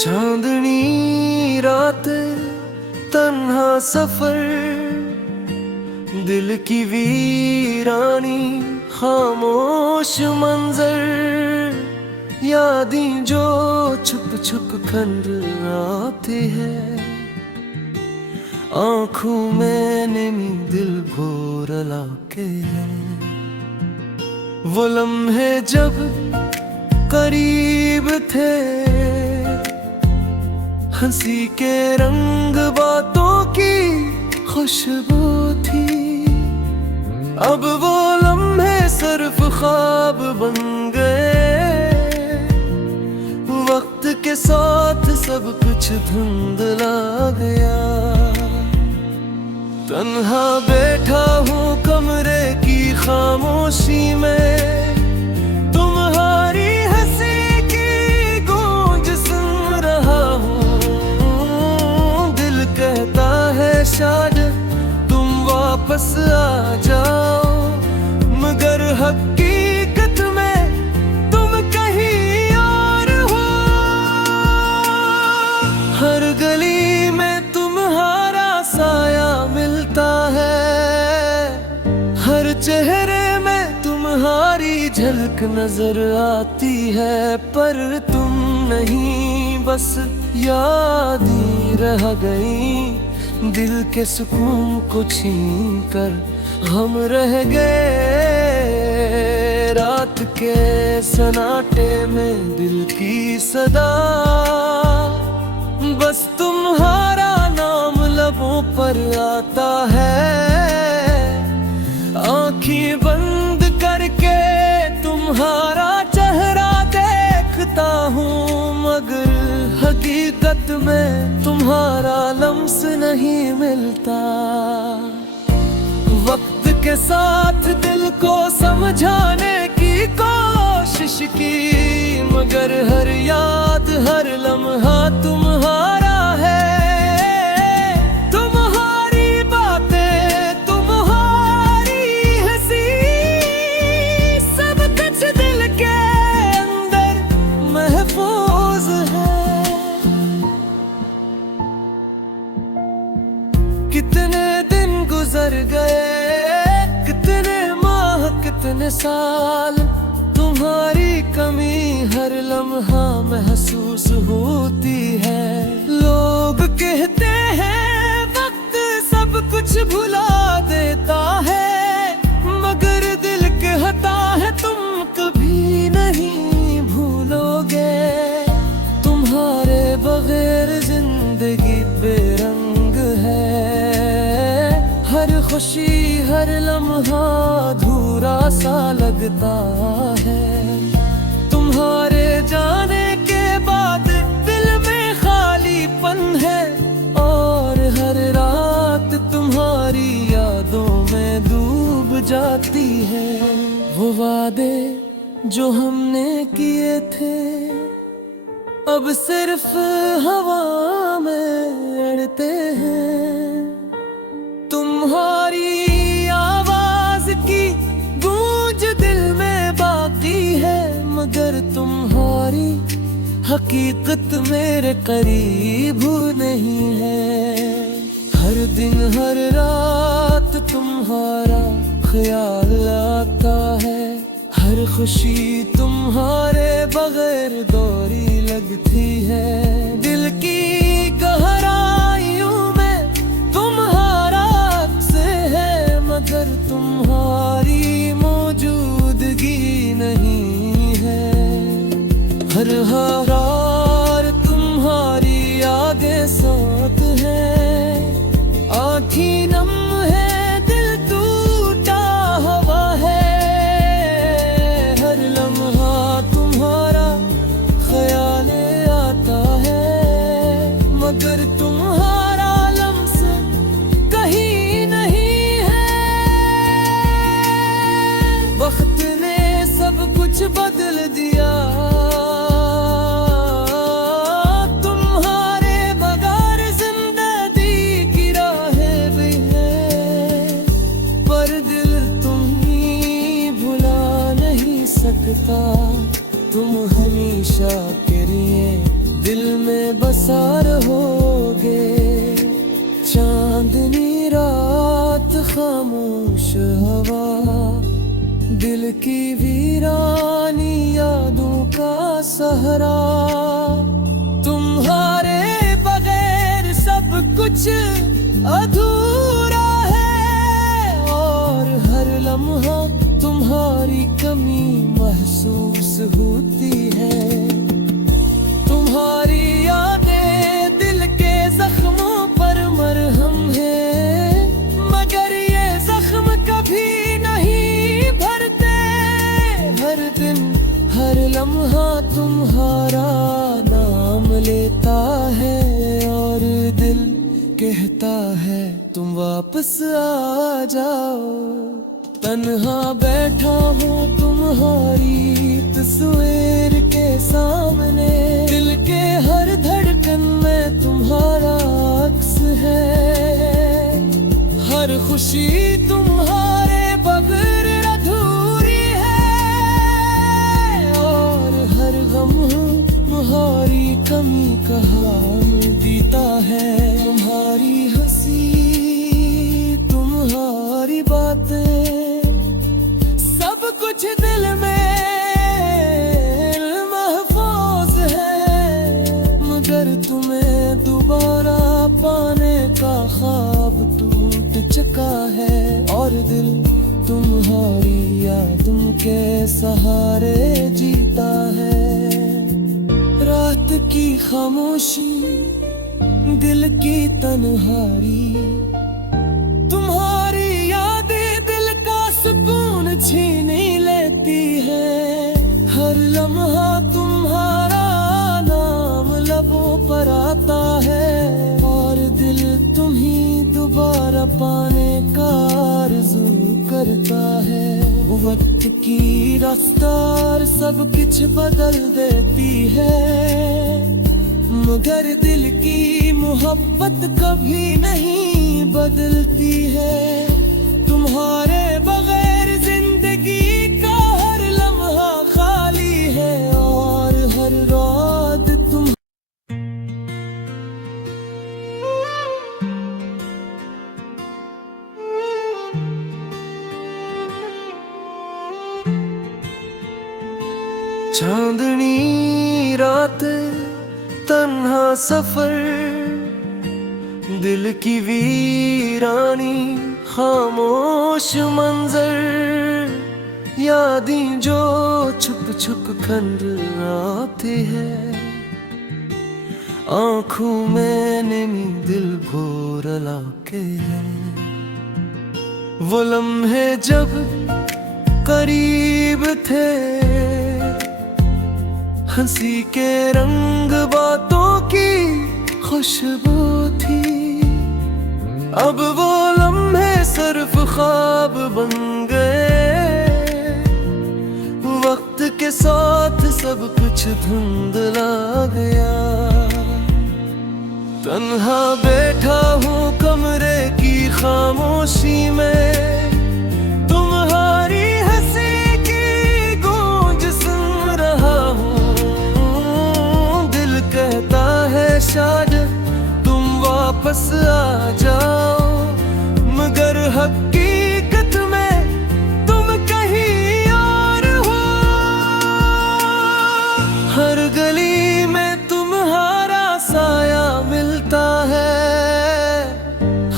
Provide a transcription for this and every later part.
चांदनी रात, तन्हा सफर, दिल की वीरानी, खामोश मंजर, यादें जो छुप छुप कर आती है, आंखों में नमी दिल भोर लाके है। वो लम्हे जब करीब थे, हंसी के रंग बातों की खुशबू थी। अब वो लम्हे सिर्फ ख्वाब बन गए, वक्त के साथ सब कुछ धुंधला गया। तन्हा बैठा हूँ कमरे की खामोशी में, तुम्हारी हंसी की गूंज सुन रहा हूँ। दिल कहता है शायद तुम वापस आ जाओ, मगर हकीकत में तुम कहीं और हो। हर गली में तुम्हारा साया मिलता है, हर चेहरे में तुम्हारी झलक नजर आती है। पर तुम नहीं, बस याद ही रह गई। दिल के सुकून को छीन कर हम रह गए। रात के सन्नाटे में दिल की सदा, बस तुम्हारा नाम लबों पर आता है। आँखें बंद करके तुम्हारा चेहरा देखता हूँ, मगर हकीकत में तुम्हारा लम्स नहीं मिलता। वक्त के साथ दिल को समझाने की कोशिश की, मगर हर याद हर लम्हा तुम्हारा है। तुम्हारी बातें, तुम्हारी हंसी, सब कुछ दिल के अंदर महफूज है। कितने दिन गुजर गए, कितने माह, कितने साल, तुम्हारी कमी हर लम्हा महसूस होती है। लोग कहते हैं वक्त सब कुछ भुला देता है, मगर दिल कहता है तुम कभी नहीं भूलोगे। तुम्हारे बगैर जिंदगी बेरंग है, हर खुशी हर लम्हा अधूरा सा लगता है। तुम्हारे जाने के बाद दिल में खालीपन है, और हर रात तुम्हारी यादों में डूब जाती है। वो वादे जो हमने किए थे, अब सिर्फ हवा में अड़ते हैं। तुम्हारी आवाज की गूंज दिल में बाकी है, मगर तुम्हारी हकीकत मेरे करीब नहीं है। हर दिन हर रात तुम्हारा ख्याल आता है, हर खुशी तुम्हारे बगैर दोरी लगती है। दिल की गहराइयों में तुम्हारा अक्स है, मगर तुम्हारी मौजूदगी नहीं है। हर हार तुम्हारी यादें साथ है, आँखें नम है, दिल टूटा हवा है। हर लम्हा तुम्हारा ख्याल आता है, की वीरानी यादों का सहरा। तुम्हारे बगैर सब कुछ अधूरा है, और हर लम्हा तुम्हारी कमी महसूस होती है। तुम्हारी यादें दिल के जख्मों पर मरहम है, मगर ये जख्म कभी नहीं भरते। हर दिन हर लम्हा तुम्हारा नाम लेता है, और दिल कहता है तुम वापस आ जाओ। तन्हा बैठा हूँ तुम्हारी तस्वीर के सामने, दिल के हर धड़कन में तुम्हारा अक्स है। हर खुशी तुम्हारे बगैर अधूरी है, और हर गम तुम्हारी कमी का हाल जीता है। तुम्हारी हंसी तुम्हारी बातें सब कुछ दिल में महफूज है, मगर तुम्हें दोबारा पाने का ख्वाब टूट चुका है। और दिल तुम्हारी यादों के सहारे जीता है। रात की खामोशी दिल की तन्हाई, तुम्हारी यादें दिल का सुकून छीन लेती है। हर लम्हा तुम्हारा नाम लबों पर आता है, और दिल तुम्हें दोबारा पाने का आरज़ू करता है। वक्त की रफ्तार सब कुछ बदल देती है, मगर दिल की मोहब्बत कभी नहीं बदलती है। तुम्हारे बगैर जिंदगी का हर लम्हा खाली है, और हर रात तुम चांदनी रात तन्हा सफर, दिल की वीरानी खामोश मंजर, यादें जो छुप छुप खंड आती है। आँखों में नमी दिल भोर लाके है, वो लम्हे जब करीब थे, हंसी के रंग बातों की खुशबू थी। अब वो लम्हे सिर्फ ख्वाब बन गए, वक्त के साथ सब कुछ धुंधला गया। तन्हा बैठा हूँ कमरे की खामोशी में, तुम्हारी हंसी की गूंज सुन रहा हूँ। दिल कहता है शायद तुम वापस आ जाओ, मगर हकीकत में तुम कहीं और हो। हर गली में तुम्हारा साया मिलता है,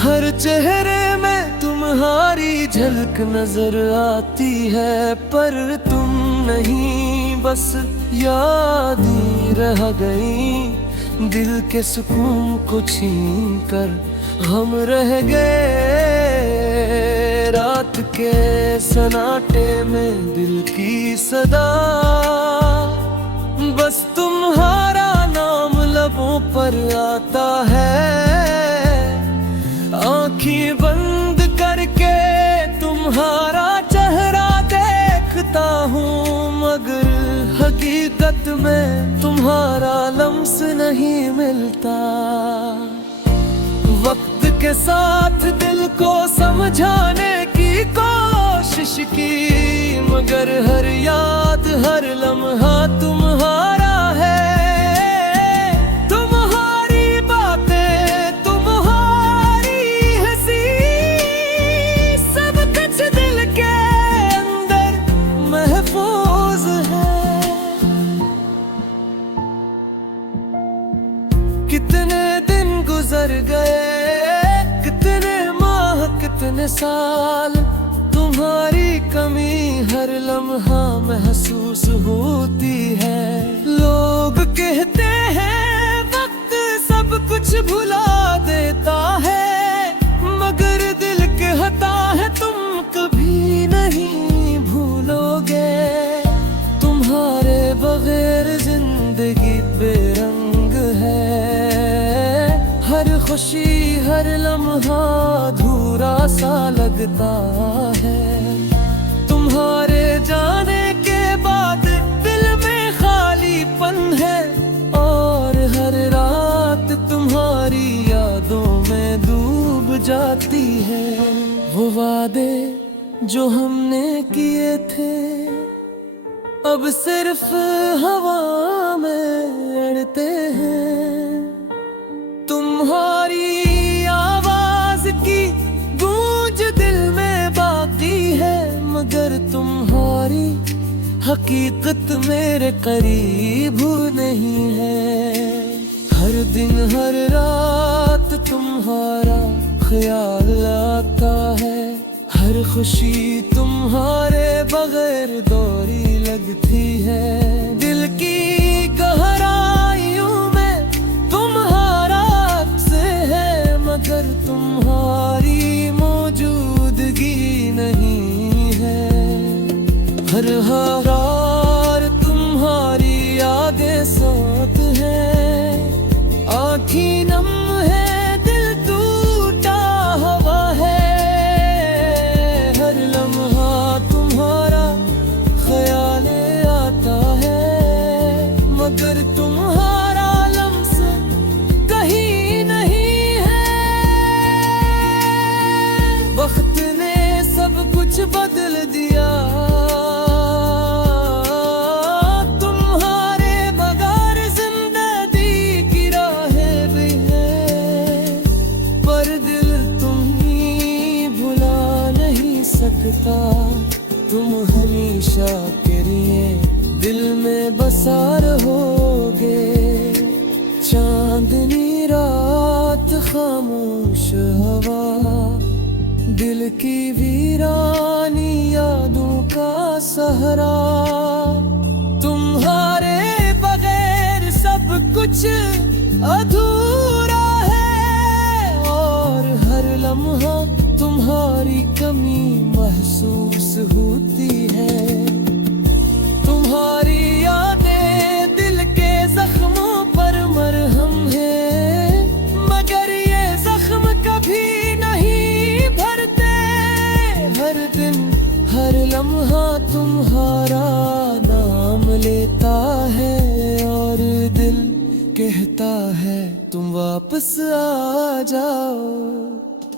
हर चेहरे में तुम्हारी झलक नजर आती है। पर तुम नहीं, बस याद ही रह गई। दिल के सुकून को छीन कर हम रह गए, रात के सन्नाटे में दिल की सदा। बस तुम्हारा नाम लबों पर आता है, आँखें बंद करके तुम्हारा चेहरा देखता हूँ, मगर हकीकत में तुम्हारा लम्स नहीं मिलता। वक्त के साथ दिल को समझाने की कोशिश की, मगर हर याद हर लम्हा तुम्हारा है। तुम्हारी बातें तुम्हारी हंसी सब कुछ दिल के अंदर कितने माह कितने साल तुम्हारी कमी हर लम्हा महसूस होती है। लोग कहते हैं वक्त सब कुछ भुला देता है, मगर दिल कहता है तुम कभी नहीं भूलोगे। तुम्हारे बगैर जिंदगी बेरंग है, हर खुशी हर लम्हा अधूरा सा लगता है। तुम्हारे जाने के बाद दिल में खालीपन है, और हर रात तुम्हारी यादों में डूब जाती है। वो वादे जो हमने किए थे अब सिर्फ हवा में अड़ते हैं। तुम्हारी आवाज की गूंज दिल में बाकी है, मगर तुम्हारी हकीकत मेरे करीब नहीं है। हर दिन हर रात तुम्हारा ख्याल आता है, हर खुशी तुम्हारे बगैर दोरी लगती है। दिल की गहराइयों में तुम्हारा अक्स है, मगर तुम्हारी मौजूदगी नहीं है। हर हार तुम्हारी यादें साथ है, आँखें नम है दिल टूटा हवा है। हर लम्हा तुम्हारा ख्याल आता है, मगर तुम्हारा लम्स कहीं नहीं है। वक्त ने सब कुछ बदल दिया, तुम्हारे बगैर जिंदगी की राहें भी है, पर दिल तुम्हें भुला नहीं सकता। तुम हमेशा के लिए दिल में बसा रहोगे। चांदनी रात खामोश हवा, दिल की वीरानी यादों का सहारा। तुम्हारे बगैर सब कुछ अधूरा है, और हर लम्हा तुम्हारी कमी महसूस होती है। तुम्हारी यादें दिल के जख्मों पर मरहम है, मगर ये जख्म कभी नहीं भरते। हर दिन हर लम्हा तुम्हारा नाम लेता है, और दिल कहता है तुम वापस आ जाओ।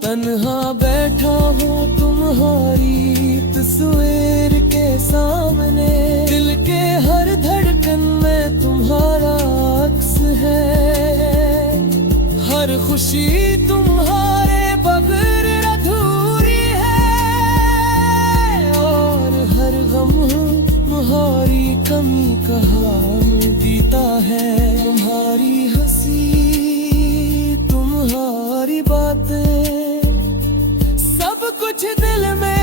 तन्हा बैठा हूँ तुम्हारी तस्वीर के सामने, दिल के हर धड़कन में तुम्हारा अक्स है। हर खुशी तुम्हारे बगैर अधूरी है, और हर गम तुम्हारी कमी का हाल जीता है। तुम्हारी हंसी तुम्हारी बातें सब कुछ दिल में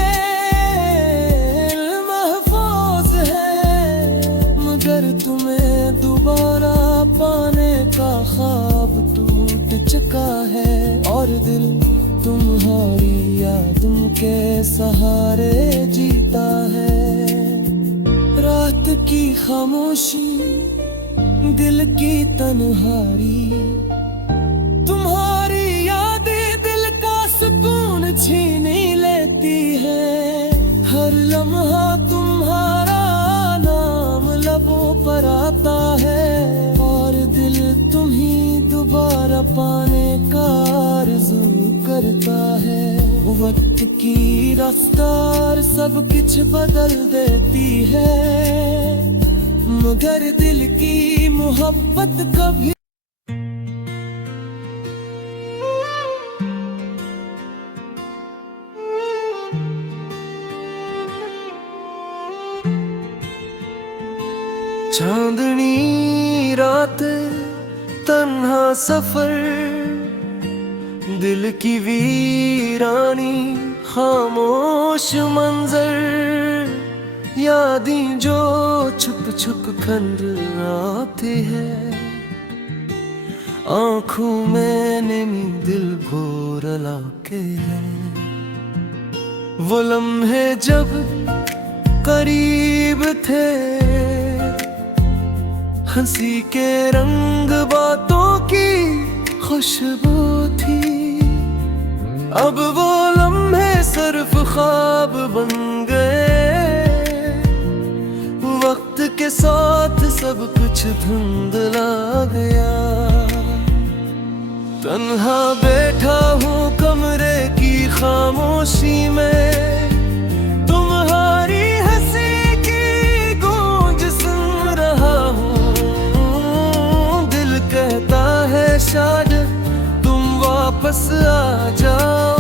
महफूज है, मगर तुम्हें दोबारा पाने का ख्वाब टूट चुका है। और दिल तुम्हारी यादों के सहारे जीता है। रात की खामोशी दिल की तन्हाई, तुम्हारी यादें दिल का सुकून छीन लेती है। हर लम्हा तुम्हारा नाम लबों पर आता है, और दिल तुम्हीं दोबारा पाने का आरज़ू करता है। वक्त की रफ्तार सब कुछ बदल देती है, मगर दिल की मोहब्बत कभी चांदनी रात तन्हा सफर, दिल की वीरानी खामोश मंजर, यादें जो छुप छुप खंड आती है, आंखों में नमी दिल भोर लाके है। वो लम्हे जब करीब थे, हंसी के रंग बातों की खुशबू थी। अब वो लम्हे सिर्फ ख्वाब बन गए, वक्त के साथ सब कुछ धुंधला गया। तन्हा बैठा हूँ कमरे की खामोशी में, तुम्हारी हंसी की गूंज सुन रहा हूँ। दिल कहता है शायद तुम वापस आ जाओ,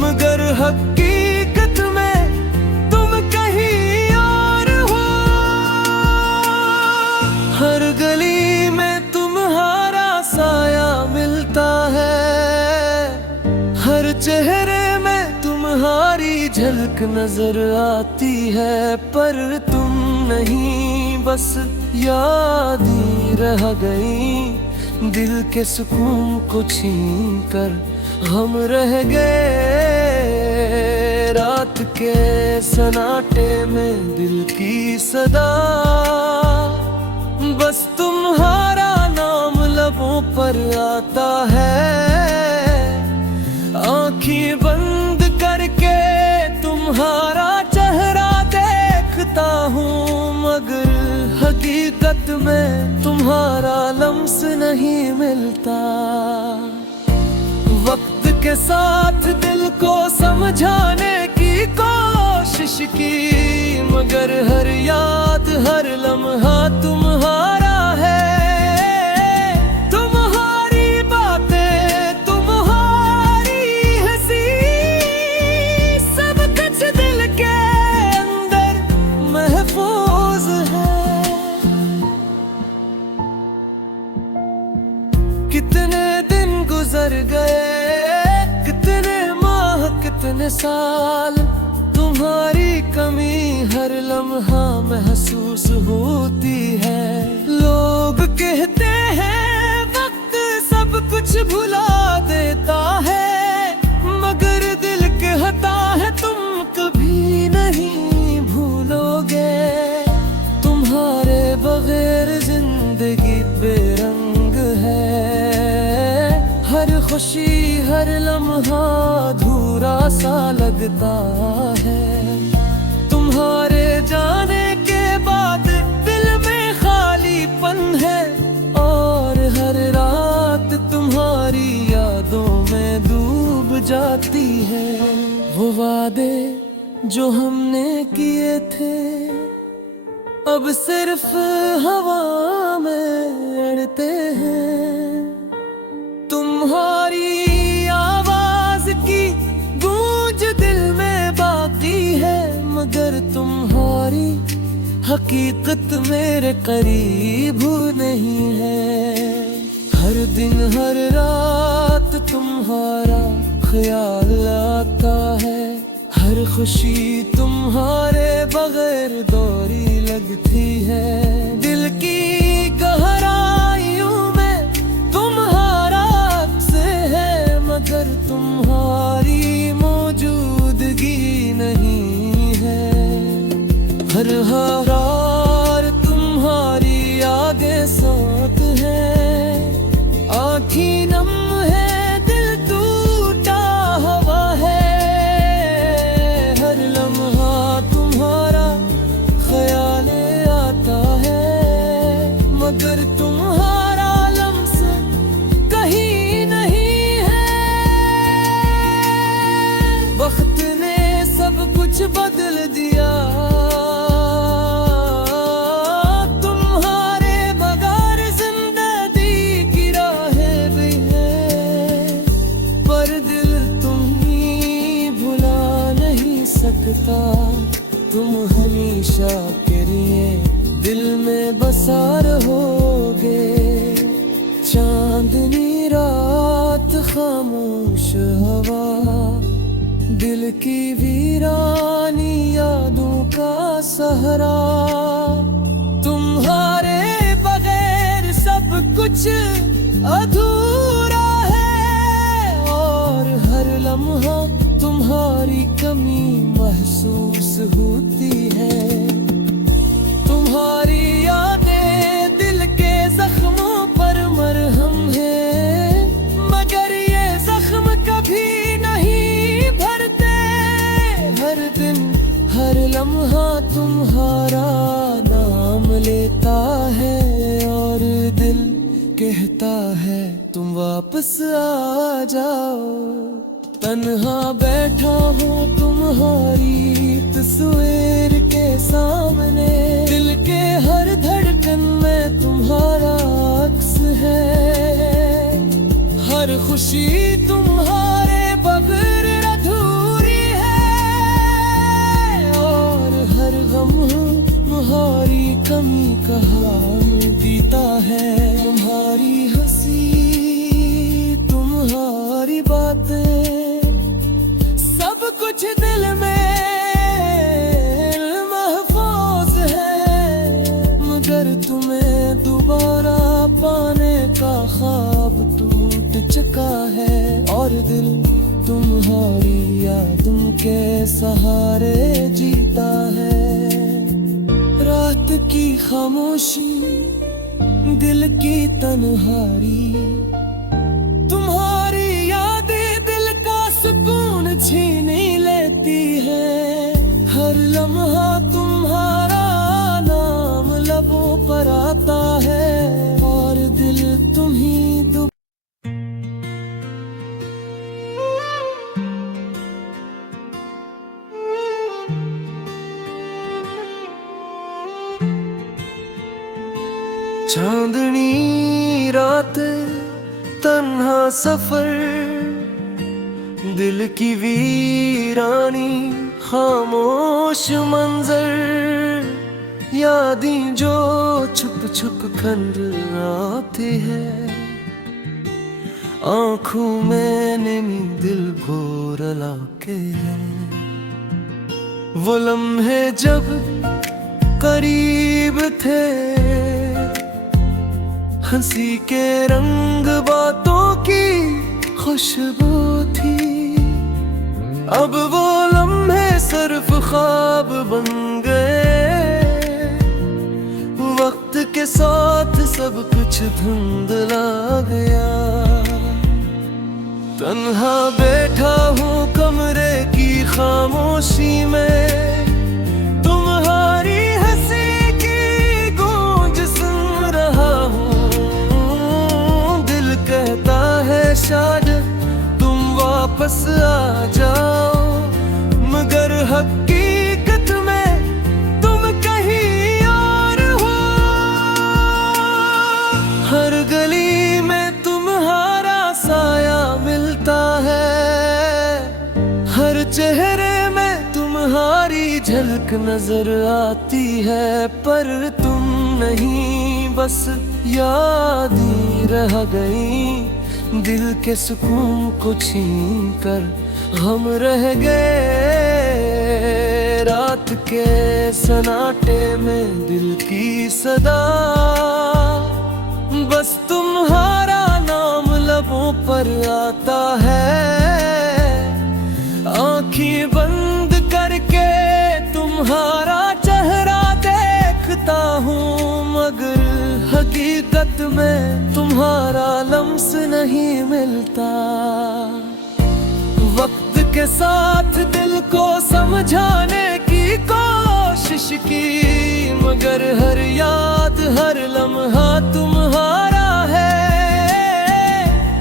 मगर हकीकत में तुम कहीं और हो। हर गली में तुम्हारा साया मिलता है, हर चेहरे में तुम्हारी झलक नजर आती है। पर तुम नहीं, बस याद ही रह गई। दिल के सुकून को छीन कर हम रह गए। रात के सन्नाटे में दिल की सदा, बस तुम्हारा नाम लबों पर आता है। आँखें बंद करके तुम्हारा चेहरा देखता हूँ, मगर हकीकत में तुम्हारा लम्स नहीं मिलता। वक्त के साथ दिल को समझाने की कोशिश की, मगर हर याद हर लम्हा तुम्हारा है। तुम्हारी बातें, तुम्हारी हंसी, सब कुछ दिल के अंदर महफूज है। कितने दिन गुजर गए, कितने माह कितने साल, तुम्हारी कमी हर लम्हा महसूस होती है। लोग कहते हैं वक्त सब कुछ भुला देता है, मगर दिल कहता है तुम कभी नहीं भूलोगे। तुम्हारे बगैर जिंदगी बेरंग है, हर खुशी हर लम्हा अधूरा सा लगता है। तुम्हारे जाने के बाद दिल में खालीपन है, और हर रात तुम्हारी यादों में डूब जाती है। वो वादे जो हमने किए थे, अब सिर्फ हवा में अड़ते हैं। तुम्हारी आवाज की गूंज दिल में बाकी है, मगर तुम्हारी हकीकत मेरे करीब नहीं है। हर दिन हर रात तुम्हारा ख्याल आता है, हर खुशी तुम्हारे बगैर दोरी लगती है। दिल की गहराइयों में तुम्हारा अक्स है, मगर तुम्हारी मौजूदगी नहीं है। हर हार तुम्हारी यादें साथ है, आँखें नम है, दिल टूटा हवा है। हर लम्हा तुम्हारा ख्याल आता है, मगर तुम्हारा लम्स कहीं नहीं है। वक्त ने सब कुछ बदल दिया, तुम्हारे बगैर जिंदगी की राहें भी है। पर दिल तुम ही भुला नहीं सकता, तुम हमेशा के लिए दिल में बसा रहोगे। चांदनी रात खामोश खामोश हवा, दिल की वीरानी यादों का सहरा। तुम्हारे बगैर सब कुछ अधूरा है, और हर लम्हा तुम्हारी कमी महसूस होती है। तुम्हारी यादें दिल के जख्मों पर मरहम है, मगर ये जख्म कभी नहीं भरते। हर दिन हर लम्हा तुम्हारा नाम लेता है, और दिल कहता है तुम वापस आ जाओ। तन्हा बैठा हूँ तुम्हारी तस्वीर के सामने, दिल के हर धड़कन में तुम्हारा अक्स है। हर खुशी तुम्हारे बगैर अधूरी है, और हर गम तुम्हारी कमी का हाल जीता है। तुम्हारी हंसी, तुम्हारी बातें, कुछ दिल में महफूज है, मगर तुम्हें दोबारा पाने का ख्वाब टूट चुका है। और दिल तुम्हारी यादों के सहारे जीता है। रात की खामोशी, दिल की तन्हाई, तुम्हारी यादें दिल का सुकून छीन लेती है। हर लम्हा तुम्हारा नाम लबों पर आता है, और दिल तुम्ही चांदनी रात, तन्हा सफर, दिल की वीरानी, खामोश मंजर, यादें जो छुप छुप खंड आती है। आँखों में नमी, दिल को रुलाके है। वो लम्हे जब करीब थे, हंसी के रंग, बातों की खुशबू थी। अब वो लम्हे सिर्फ ख्वाब बन गए, वक्त के साथ सब कुछ धुंधला गया। तन्हा बैठा हूँ कमरे की खामोशी में, तुम्हारी हंसी की गूंज सुन रहा हूँ। दिल कहता है शायद तुम वापस आ जाओ, मगर हकीकत में तुम कहीं और हो। हर गली में तुम्हारा साया मिलता है, हर चेहरे में तुम्हारी झलक नजर आती है। पर तुम नहीं, बस याद ही रह गई। दिल के सुकून को छीन कर हम रह गए। रात के सन्नाटे में दिल की सदा, बस तुम्हारा नाम लबों पर आता है। आँखें बंद करके तुम्हारा चेहरा देखता हूँ, मगर हकीकत में तुम्हारा लम्स नहीं मिलता। वक्त के साथ दिल को समझाने की कोशिश की, मगर हर याद हर लम्हा तुम्हारा है।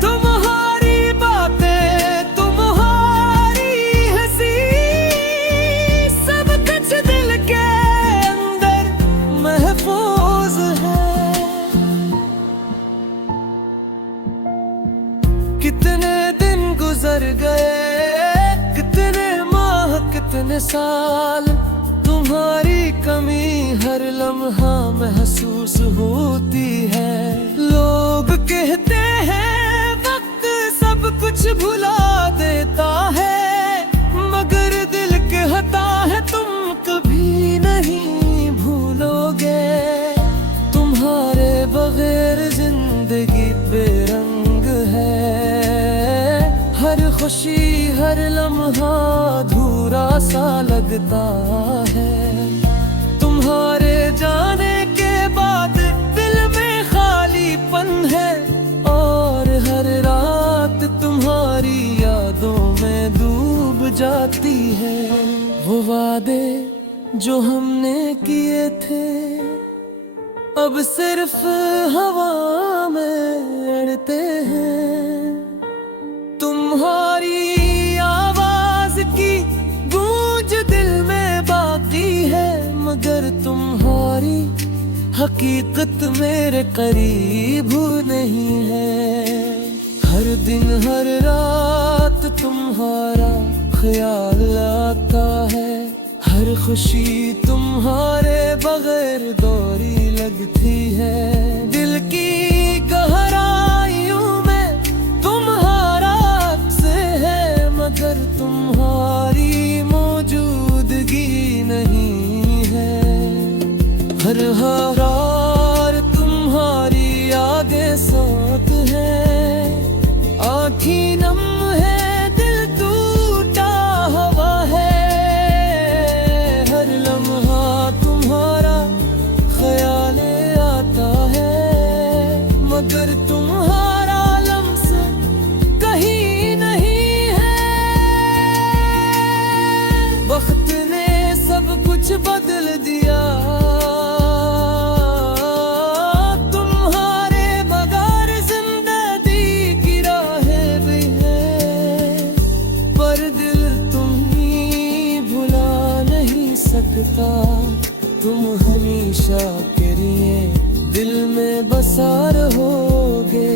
तुम्हारी बातें, तुम्हारी हंसी, सब कुछ दिल के अंदर महफूज है। कितने दिन गुजर गए, कितने माह, कितने साल, तुम्हारी कमी हर लम्हा महसूस होती है। लोग कहते हैं वक्त सब कुछ कुछ भुला देता है, मगर दिल कहता है तुम कभी नहीं भूलोगे। तुम्हारे बगैर जिंदगी बेरंग है, हर खुशी हर लम्हा अधूरा सा लगता है। तुम्हारे जाने के बाद दिल में खालीपन है, और हर रात तुम्हारी यादों में डूब जाती है। वो वादे जो हमने किए थे अब सिर्फ हवा में अड़ते हैं। तुम्हारी आवाज की गूंज दिल में बाकी है, मगर तुम्हारी हकीकत मेरे करीब नहीं है। हर दिन हर रात तुम्हारा ख्याल आता है, हर खुशी तुम्हारे बगैर दोरी लगती है। दिल की गहराइयों में तुम्हारा अक्स है, मगर तुम्हारी मौजूदगी नहीं है। हर हार तुम्हारी यादें साथ है, आँखें नम है, दिल टूटा हुआ है। हर लम्हा तुम्हारा ख्याल आता है, मगर तुम्हारा लम्स कहीं नहीं है। वक्त ने सब कुछ बदल दिया, तुम्हारे बगैर जिंदगी की राहें भी है, पर दिल तुम्हें भुला नहीं सकता। तुम हमेशा के लिए दिल में बसा रहोगे।